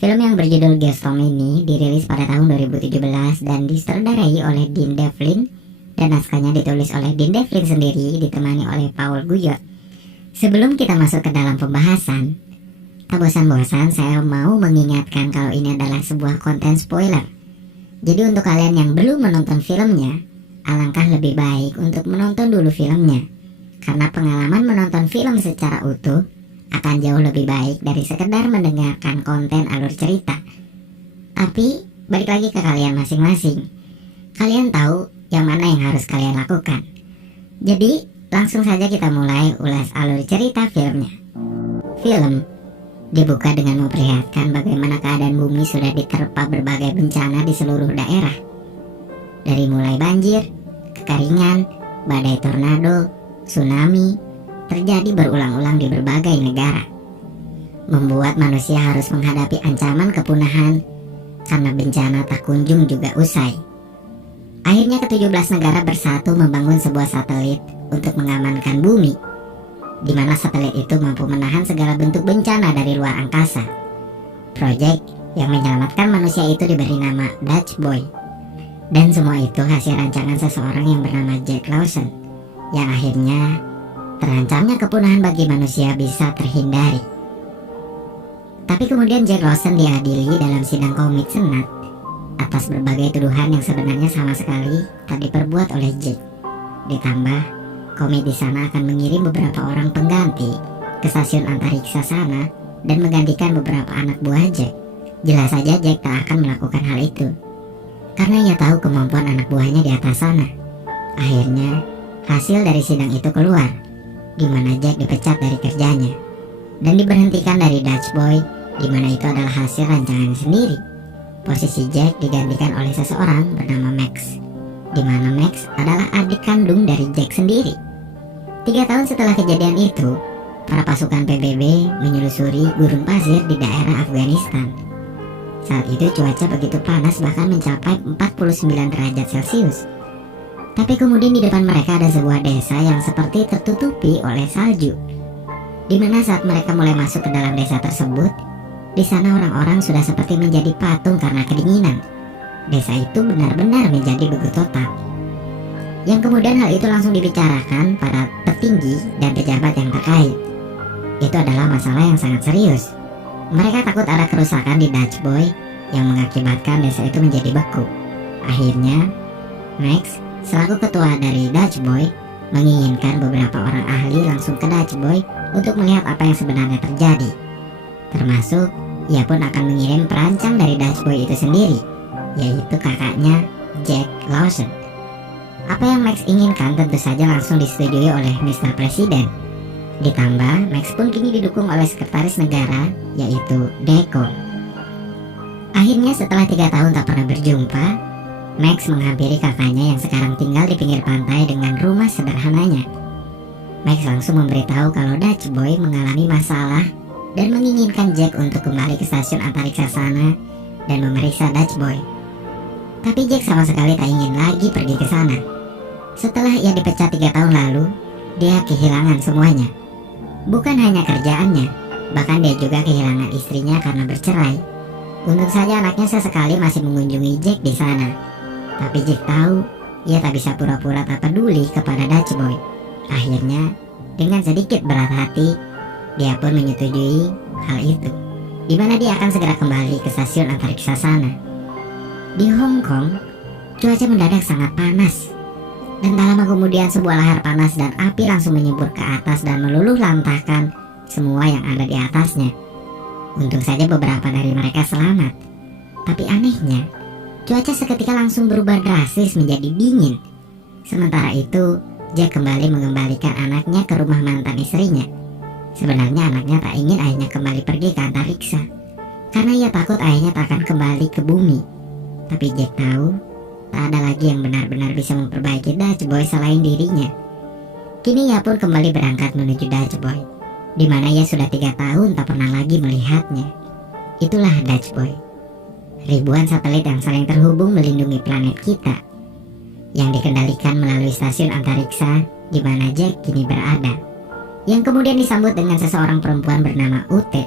Film yang berjudul Geostorm ini dirilis pada tahun 2017 dan disutradarai oleh Dean Devlin dan naskahnya ditulis oleh Dean Devlin sendiri ditemani oleh Paul Guyot. Sebelum kita masuk ke dalam pembahasan, tak bosan-bosan saya mau mengingatkan kalau ini adalah sebuah konten spoiler. Jadi untuk kalian yang belum menonton filmnya, alangkah lebih baik untuk menonton dulu filmnya, karena pengalaman menonton film secara utuh akan jauh lebih baik dari sekedar mendengarkan konten alur cerita. Tapi balik lagi ke kalian masing-masing. Kalian tahu yang mana yang harus kalian lakukan. Jadi langsung saja kita mulai ulas alur cerita filmnya. Film dibuka dengan memperlihatkan bagaimana keadaan bumi sudah diterpa berbagai bencana di seluruh daerah. Dari mulai banjir, kekeringan, badai tornado, tsunami terjadi berulang-ulang di berbagai negara, membuat manusia harus menghadapi ancaman kepunahan karena bencana tak kunjung juga usai. Akhirnya ke-17 negara bersatu membangun sebuah satelit untuk mengamankan bumi, di mana satelit itu mampu menahan segala bentuk bencana dari luar angkasa. Proyek yang menyelamatkan manusia itu diberi nama Dutch Boy, dan semua itu hasil rancangan seseorang yang bernama Jack Lawson, yang akhirnya terancamnya kepunahan bagi manusia bisa terhindari. Tapi kemudian Jack Lawson diadili dalam sidang komit senat atas berbagai tuduhan yang sebenarnya sama sekali tak diperbuat oleh Jack. Ditambah, komit di sana akan mengirim beberapa orang pengganti ke stasiun antariksa sana dan menggantikan beberapa anak buah Jack. Jelas saja Jack tak akan melakukan hal itu, karena ia tahu kemampuan anak buahnya di atas sana. Akhirnya, hasil dari sidang itu keluar, di mana Jack dipecat dari kerjanya dan diberhentikan dari Dutch Boy, di mana itu adalah hasil rancangan sendiri. Posisi Jack digantikan oleh seseorang bernama Max, di mana Max adalah adik kandung dari Jack sendiri. 3 tahun setelah kejadian itu, para pasukan PBB menyelusuri gurun pasir di daerah Afghanistan. Saat itu cuaca begitu panas, bahkan mencapai 49 derajat Celcius. Tapi kemudian di depan mereka ada sebuah desa yang seperti tertutupi oleh salju, di mana saat mereka mulai masuk ke dalam desa tersebut, di sana orang-orang sudah seperti menjadi patung karena kedinginan. Desa itu benar-benar menjadi beku total. Yang kemudian hal itu langsung dibicarakan para petinggi dan pejabat yang terkait. Itu adalah masalah yang sangat serius. Mereka takut ada kerusakan di Dutch Boy yang mengakibatkan desa itu menjadi beku. Akhirnya, Max selaku ketua dari Dutch Boy menginginkan beberapa orang ahli langsung ke Dutch Boy untuk melihat apa yang sebenarnya terjadi. Termasuk, ia pun akan mengirim perancang dari Dutch Boy itu sendiri, yaitu kakaknya Jack Lawson. Apa yang Max inginkan tentu saja langsung disetujui oleh Mr. Presiden. Ditambah, Max pun kini didukung oleh sekretaris negara, yaitu Deco. Akhirnya setelah 3 tahun tak pernah berjumpa, Max menghampiri kakaknya yang sekarang tinggal di pinggir pantai dengan rumah sederhananya. Max langsung memberitahu kalau Dutch Boy mengalami masalah dan menginginkan Jack untuk kembali ke stasiun antariksa sana dan memeriksa Dutch Boy. Tapi Jack sama sekali tak ingin lagi pergi ke sana. Setelah ia dipecat 3 tahun lalu, dia kehilangan semuanya. Bukan hanya kerjaannya, bahkan dia juga kehilangan istrinya karena bercerai. Untung saja anaknya sesekali masih mengunjungi Jack di sana. Tapi Jack tahu ia tak bisa pura-pura tak peduli kepada Dutch Boy. Akhirnya, dengan sedikit berat hati, dia pun menyetujui hal itu, di mana dia akan segera kembali ke stasiun antariksa sana. Di Hong Kong, cuaca mendadak sangat panas, dan tak lama kemudian sebuah lahar panas dan api langsung menyembur ke atas dan meluluh lantahkan semua yang ada di atasnya. Untung saja beberapa dari mereka selamat. Tapi anehnya, cuaca seketika langsung berubah drastis menjadi dingin. Sementara itu, Jack kembali mengembalikan anaknya ke rumah mantan istrinya. Sebenarnya anaknya tak ingin ayahnya kembali pergi ke antariksa, karena ia takut ayahnya tak akan kembali ke bumi. Tapi Jack tahu, tak ada lagi yang benar-benar bisa memperbaiki Dutch Boy selain dirinya. Kini ia pun kembali berangkat menuju Dutch Boy, di mana ia sudah 3 tahun tak pernah lagi melihatnya. Itulah Dutch Boy. Ribuan satelit yang saling terhubung melindungi planet kita, yang dikendalikan melalui stasiun antariksa di mana Jack kini berada, yang kemudian disambut dengan seseorang perempuan bernama Ute,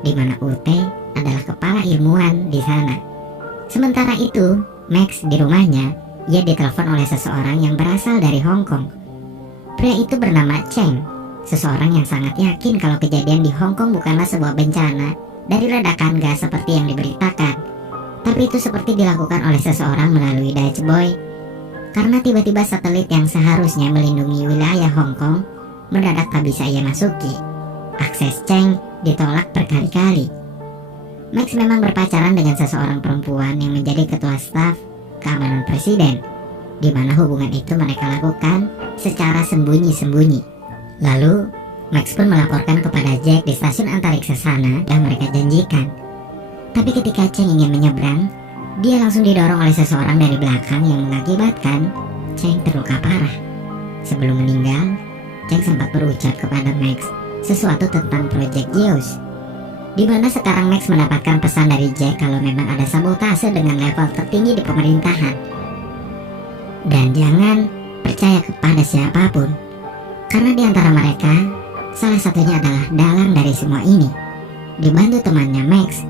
di mana Ute adalah kepala ilmuwan di sana. Sementara itu, Max di rumahnya, ia ditelepon oleh seseorang yang berasal dari Hong Kong. Pria itu bernama Cheng, seseorang yang sangat yakin kalau kejadian di Hong Kong bukanlah sebuah bencana dari ledakan gas seperti yang diberitakan, tapi itu seperti dilakukan oleh seseorang melalui Dutch Boy. Karena tiba-tiba satelit yang seharusnya melindungi wilayah Hong Kong mendadak tak bisa ia masuki. Akses Cheng ditolak berkali-kali. Max memang berpacaran dengan seseorang perempuan yang menjadi ketua staf keamanan presiden, di mana hubungan itu mereka lakukan secara sembunyi-sembunyi. Lalu Max pun melaporkan kepada Jack di stasiun antariksa sana yang mereka janjikan. Tapi ketika Cheng ingin menyeberang, dia langsung didorong oleh seseorang dari belakang yang mengakibatkan Cheng terluka parah. Sebelum meninggal, Cheng sempat berucap kepada Max sesuatu tentang Project Zeus, di mana sekarang Max mendapatkan pesan dari Jack kalau memang ada sabotase dengan level tertinggi di pemerintahan. Dan jangan percaya kepada siapapun, karena di antara mereka, salah satunya adalah dalang dari semua ini. Dibantu temannya Max,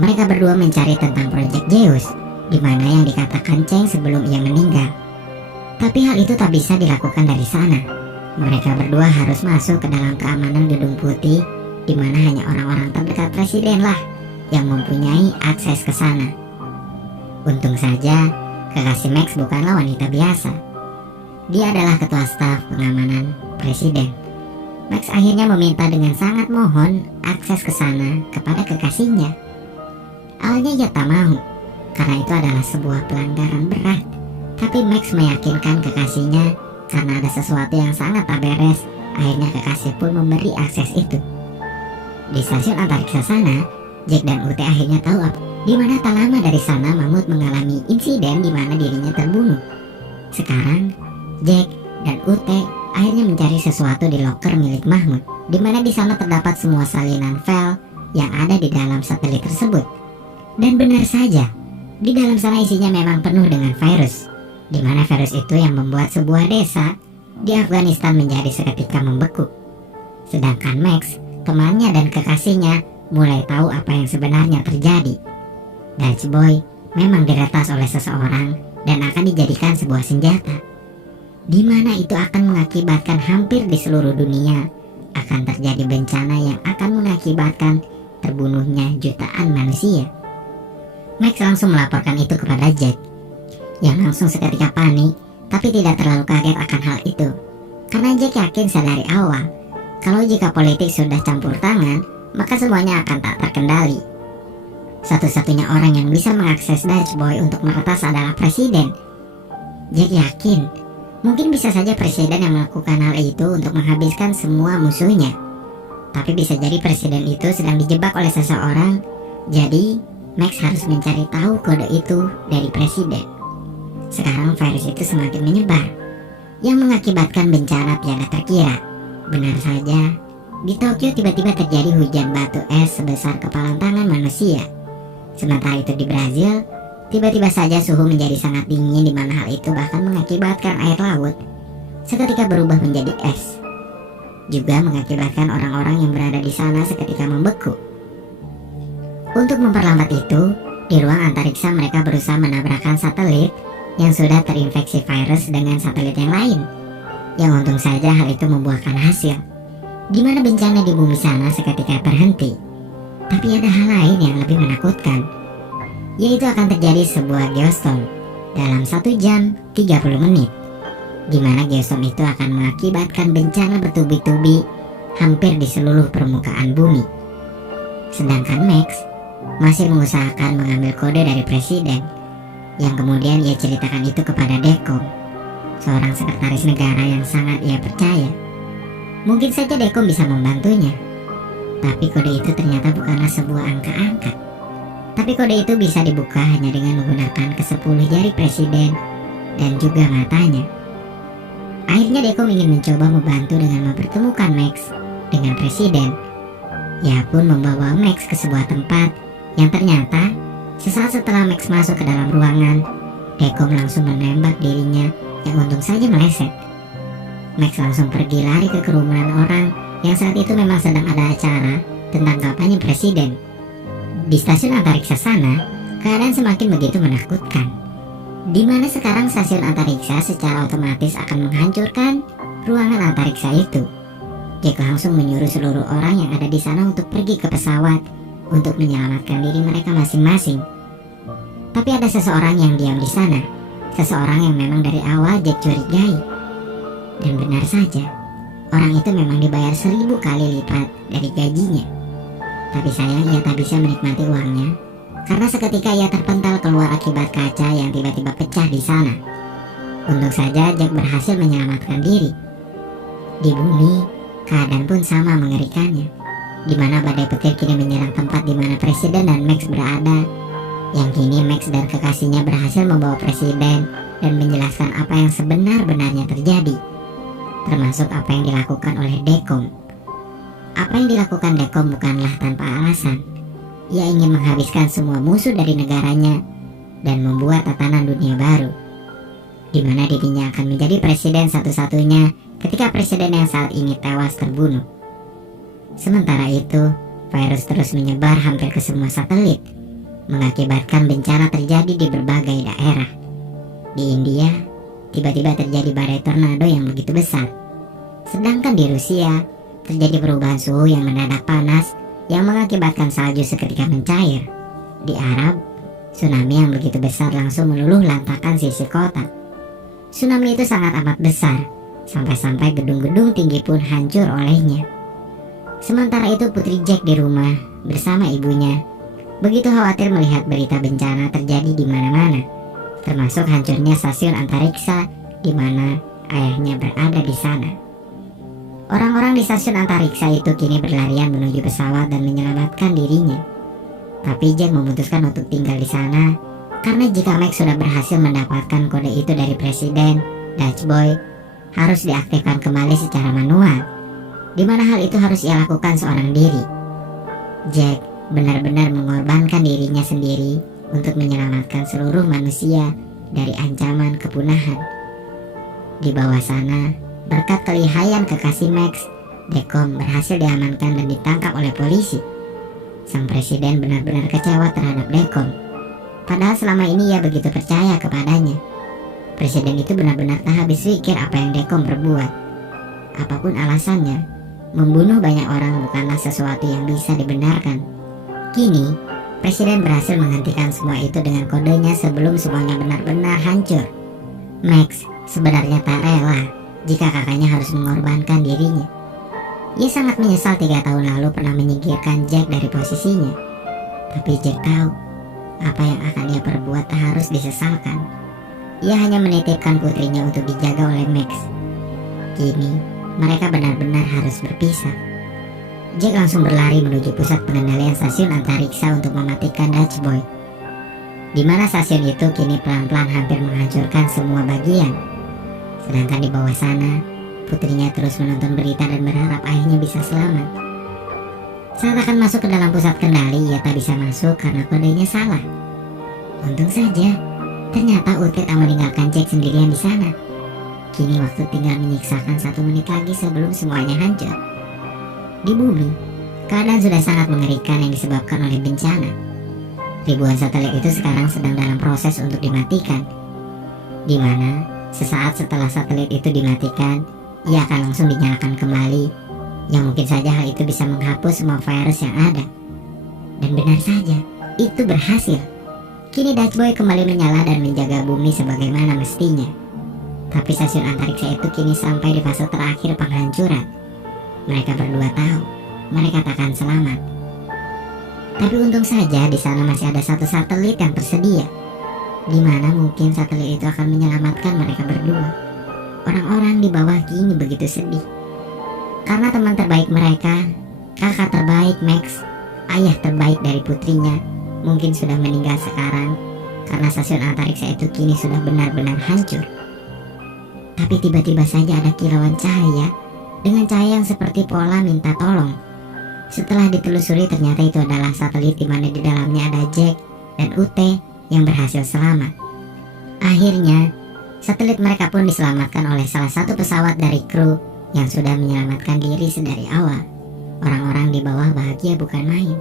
mereka berdua mencari tentang Project Zeus, di mana yang dikatakan Cheng sebelum ia meninggal. Tapi hal itu tak bisa dilakukan dari sana. Mereka berdua harus masuk ke dalam keamanan Gedung Putih, di mana hanya orang-orang terdekat presiden lah yang mempunyai akses ke sana. Untung saja, kekasih Max bukanlah wanita biasa. Dia adalah ketua staf pengamanan presiden. Max akhirnya meminta dengan sangat mohon akses ke sana kepada kekasihnya. Awalnya ia tak mau, karena itu adalah sebuah pelanggaran berat. Tapi Max meyakinkan kekasihnya karena ada sesuatu yang sangat tak beres. Akhirnya kekasih pun memberi akses itu. Di stasiun antariksa sana, Jack dan Ute akhirnya tahu di mana tak lama dari sana Mahmud mengalami insiden di mana dirinya terbunuh. Sekarang, Jack dan Ute akhirnya mencari sesuatu di loker milik Mahmud, di mana di sana terdapat semua salinan file yang ada di dalam satelit tersebut. Dan benar saja, di dalam sana isinya memang penuh dengan virus, di mana virus itu yang membuat sebuah desa di Afghanistan menjadi seketika membeku. Sedangkan Max, temannya dan kekasihnya mulai tahu apa yang sebenarnya terjadi. Dutch Boy memang diretas oleh seseorang dan akan dijadikan sebuah senjata, di mana itu akan mengakibatkan hampir di seluruh dunia akan terjadi bencana yang akan mengakibatkan terbunuhnya jutaan manusia. Max langsung melaporkan itu kepada Jack, yang langsung seketika panik, tapi tidak terlalu kaget akan hal itu. Karena Jack yakin sedari awal, kalau jika politik sudah campur tangan, maka semuanya akan tak terkendali. Satu-satunya orang yang bisa mengakses Dutch Boy untuk meretas adalah presiden. Jack yakin, mungkin bisa saja presiden yang melakukan hal itu untuk menghabiskan semua musuhnya. Tapi bisa jadi presiden itu sedang dijebak oleh seseorang, jadi Max harus mencari tahu kode itu dari presiden. Sekarang virus itu semakin menyebar, yang mengakibatkan bencana tiada terkira. Benar saja, di Tokyo tiba-tiba terjadi hujan batu es sebesar kepalan tangan manusia. Sementara itu di Brazil, tiba-tiba saja suhu menjadi sangat dingin, di mana hal itu bahkan mengakibatkan air laut seketika berubah menjadi es. Juga mengakibatkan orang-orang yang berada di sana seketika membeku. Untuk memperlambat itu, di ruang antariksa mereka berusaha menabrakkan satelit yang sudah terinfeksi virus dengan satelit yang lain. Yang untung saja hal itu membuahkan hasil, di mana bencana di bumi sana seketika berhenti. Tapi ada hal lain yang lebih menakutkan, yaitu akan terjadi sebuah geostorm dalam 1 jam 30 menit, di mana geostorm itu akan mengakibatkan bencana bertubi-tubi hampir di seluruh permukaan bumi. Sedangkan Max masih mengusahakan mengambil kode dari presiden, yang kemudian ia ceritakan itu kepada Dekom, seorang sekretaris negara yang sangat ia percaya. Mungkin saja Dekom bisa membantunya, tapi kode itu ternyata bukanlah sebuah angka-angka. Tapi kode itu bisa dibuka hanya dengan menggunakan ke-10 jari presiden dan juga matanya. Akhirnya Dekom ingin mencoba membantu dengan mempertemukan Max dengan presiden. Ia pun membawa Max ke sebuah tempat yang ternyata sesaat setelah Max masuk ke dalam ruangan, Dekom langsung menembak dirinya yang untung saja meleset. Max langsung pergi lari ke kerumunan orang yang saat itu memang sedang ada acara tentang kampanye presiden. Di stasiun antariksa sana, keadaan semakin begitu menakutkan, di mana sekarang stasiun antariksa secara otomatis akan menghancurkan ruangan antariksa itu. Jack langsung menyuruh seluruh orang yang ada di sana untuk pergi ke pesawat untuk menyelamatkan diri mereka masing-masing. Tapi ada seseorang yang diam di sana, seseorang yang memang dari awal Jack curigai. Dan benar saja, orang itu memang dibayar 1000 kali lipat dari gajinya. Tapi sayang ia tak bisa menikmati uangnya, karena seketika ia terpental keluar akibat kaca yang tiba-tiba pecah di sana. Untung saja Jack berhasil menyelamatkan diri. Di bumi, keadaan pun sama mengerikannya, di mana badai petir kini menyerang tempat di mana Presiden dan Max berada. Yang kini Max dan kekasihnya berhasil membawa Presiden dan menjelaskan apa yang sebenar-benarnya terjadi, termasuk apa yang dilakukan oleh Dekom. Apa yang dilakukan Dekom bukanlah tanpa alasan. Ia ingin menghabiskan semua musuh dari negaranya dan membuat tatanan dunia baru, di mana dirinya akan menjadi presiden satu-satunya ketika presiden yang saat ini tewas terbunuh. Sementara itu, virus terus menyebar hampir ke semua satelit, mengakibatkan bencana terjadi di berbagai daerah. Di India, tiba-tiba terjadi badai tornado yang begitu besar. Sedangkan di Rusia, terjadi perubahan suhu yang mendadak panas yang mengakibatkan salju seketika mencair. Di Arab, tsunami yang begitu besar langsung meluluh lantakan sisi kota. Tsunami itu sangat amat besar, sampai-sampai gedung-gedung tinggi pun hancur olehnya. Sementara itu Putri Jack di rumah bersama ibunya begitu khawatir melihat berita bencana terjadi di mana-mana, termasuk hancurnya stasiun antariksa di mana ayahnya berada di sana. Orang-orang di stasiun antariksa itu kini berlarian menuju pesawat dan menyelamatkan dirinya. Tapi Jack memutuskan untuk tinggal di sana karena jika Max sudah berhasil mendapatkan kode itu dari Presiden, Dutch Boy harus diaktifkan kembali secara manual, di mana hal itu harus ia lakukan seorang diri. Jack benar-benar mengorbankan dirinya sendiri untuk menyelamatkan seluruh manusia dari ancaman kepunahan. Di bawah sana, berkat kelihayan kekasih Max, Dekom berhasil diamankan dan ditangkap oleh polisi. Sang presiden benar-benar kecewa terhadap Dekom, padahal selama ini ia begitu percaya kepadanya. Presiden itu benar-benar tak habis pikir apa yang Dekom perbuat. Apapun alasannya, membunuh banyak orang bukanlah sesuatu yang bisa dibenarkan. Kini, presiden berhasil menghentikan semua itu dengan kodenya sebelum semuanya benar-benar hancur. Max sebenarnya tak rela jika kakaknya harus mengorbankan dirinya. Ia sangat menyesal 3 tahun lalu pernah menyingkirkan Jack dari posisinya. Tapi Jack tahu apa yang akan ia perbuat tak harus disesalkan. Ia hanya menitipkan putrinya untuk dijaga oleh Max. Kini mereka benar-benar harus berpisah. Jack langsung berlari menuju pusat pengendalian stasiun antariksa untuk mematikan Dutch Boy, di mana stasiun itu kini pelan-pelan hampir menghancurkan semua bagian. Sedangkan di bawah sana, putrinya terus menonton berita dan berharap ayahnya bisa selamat. Saat akan masuk ke dalam pusat kendali, ia tak bisa masuk karena kodenya salah. Untung saja, ternyata Utet tak meninggalkan Jack sendirian di sana. Kini waktu tinggal menyiksakan 1 menit lagi sebelum semuanya hancur. Di bumi, keadaan sudah sangat mengerikan yang disebabkan oleh bencana. Ribuan satelit itu sekarang sedang dalam proses untuk dimatikan, di mana sesaat setelah satelit itu dimatikan, ia akan langsung dinyalakan kembali, yang mungkin saja hal itu bisa menghapus semua virus yang ada. Dan benar saja, itu berhasil. Kini Dutch Boy kembali menyala dan menjaga bumi sebagaimana mestinya. Tapi stasiun antariksa itu kini sampai di fase terakhir penghancuran. Mereka berdua tahu mereka takkan selamat. Tapi untung saja di sana masih ada 1 satelit yang tersedia, di mana mungkin satelit itu akan menyelamatkan mereka berdua. Orang-orang di bawah kini begitu sedih karena teman terbaik mereka, kakak terbaik Max, ayah terbaik dari putrinya, mungkin sudah meninggal sekarang karena stasiun antariksa itu kini sudah benar-benar hancur. Tapi tiba-tiba saja ada kilauan cahaya dengan cahaya yang seperti pola minta tolong. Setelah ditelusuri ternyata itu adalah satelit di mana di dalamnya ada Jack dan Ute yang berhasil selamat. Akhirnya, satelit mereka pun diselamatkan oleh salah satu pesawat dari kru yang sudah menyelamatkan diri sedari awal. Orang-orang di bawah bahagia bukan main.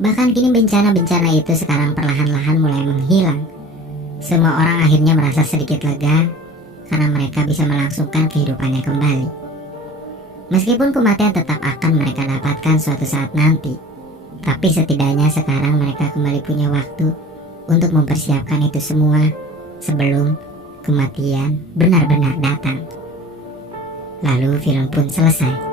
Bahkan kini bencana-bencana itu sekarang perlahan-lahan mulai menghilang. Semua orang akhirnya merasa sedikit lega karena mereka bisa melangsungkan kehidupannya kembali. Meskipun kematian tetap akan mereka dapatkan suatu saat nanti, tapi setidaknya sekarang mereka kembali punya waktu untuk mempersiapkan itu semua sebelum kematian benar-benar datang. Lalu film pun selesai.